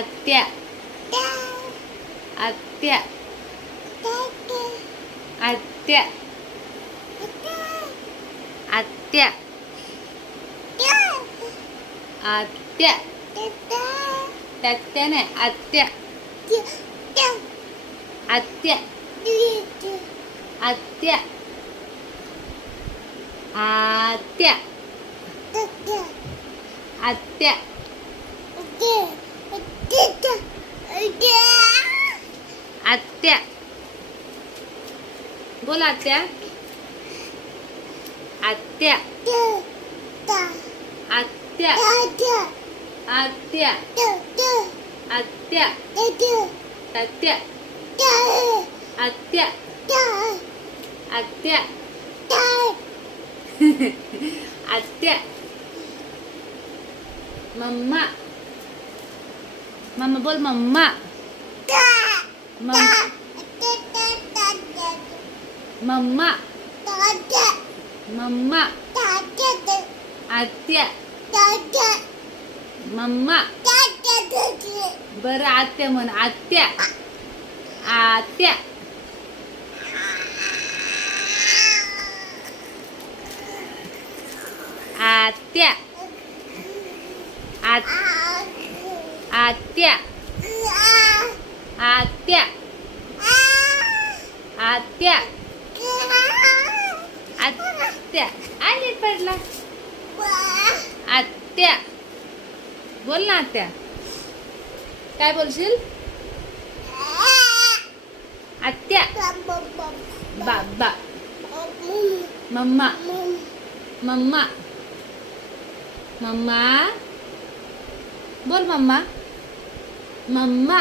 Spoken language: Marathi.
आत्या आत्या आत्या आत्या आत्या त्यात्या नाही आत्या आत्या आत्या आत्या आत्या आत्या बोल आत्या आत्या आत्या आत्या आत्या तात्या आत्या आत्या आत्या मम्मा मम्मा बोल मम्मा मम्मा मम्मा आत्या मम्मा बरं आत्या म्हण आत्या आत्या आत्या आत्या आत्या आत्या आत्या आली पडला आत्या बोल ना आत्या काय बोलशील आत्या बाबा मम्मा मम्मा मम्मा बोल मम्मा मम्मा